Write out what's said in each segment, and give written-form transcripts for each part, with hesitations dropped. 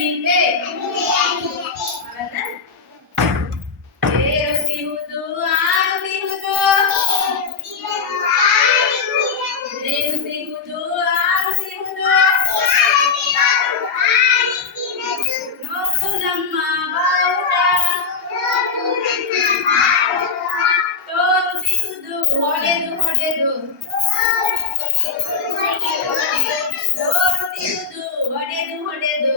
ಹೀಗೆ ಏರುತ್ತಿರುವುದು ಆರುತ್ತಿರುವುದು ಏರುತ್ತಿರುವುದು ಆರುತ್ತಿರುವುದು ನೋಡು ನಮ್ಮ ಬಾವುಟ ತೋರುತ್ತಿರುವುದು ಹೊಡೆದು ಹೊಡೆದು ತೋರುತ್ತಿರುವುದು ಹೊಡೆದು ಹೊಡೆದು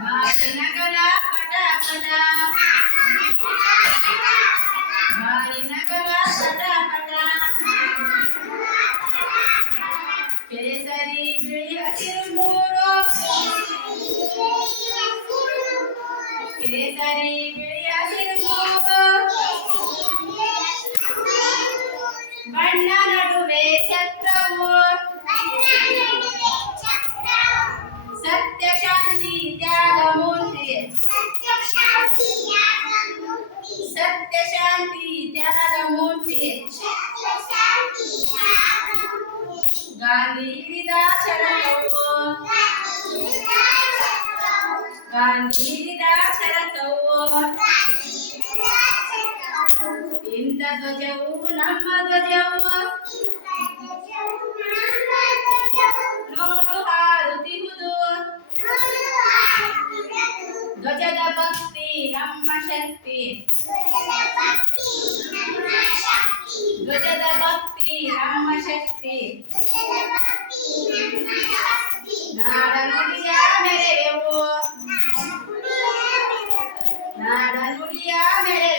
ಭಾರಿನಗರ ಪಟ ಪಟ ಭಾರಿನಗರ ಪಟ ಪಟ ಕೇಸರಿ ಬಿಳಿ ಹಸಿರು ಮೂರು ಕೇಸರಿ ಬಿಳಿ ಹಸಿರು ಮೂರು ಬಣ್ಣ ನಡುವೆ ಛತ್ರವು ಸತ್ಯ ಶಾಂತಿ ತ್ಯಾಗ ಮೂರ್ತಿ ಸತ್ಯ ಶಾಂತಿ ತ್ಯಾಗ ಮೂರ್ತಿ ಗಾಂಧಿ ಹಿಡಿದ ಚರಕವು ಗಾಂಧಿ ಹಿಡಿದ ಚರಕವು ಇಂಥ ಧ್ವಜವು ನಮ್ಮ ಧ್ವಜವು ನೋಡು ಹಾರುತ್ತಿರುವುದು ಧ್ವಜದ ಭಕ್ತಿ ನಮ್ಮ ಶಕ್ತಿ ಧ್ವಜದ ಭಕ್ತಿ ನಮ್ಮ ಶಕ್ತಿ ನಾಡ ನುಡಿಯ ಮೆರೆವೆವು ನಾಡ ನುಡಿಯ ಮೆರೆವೆವು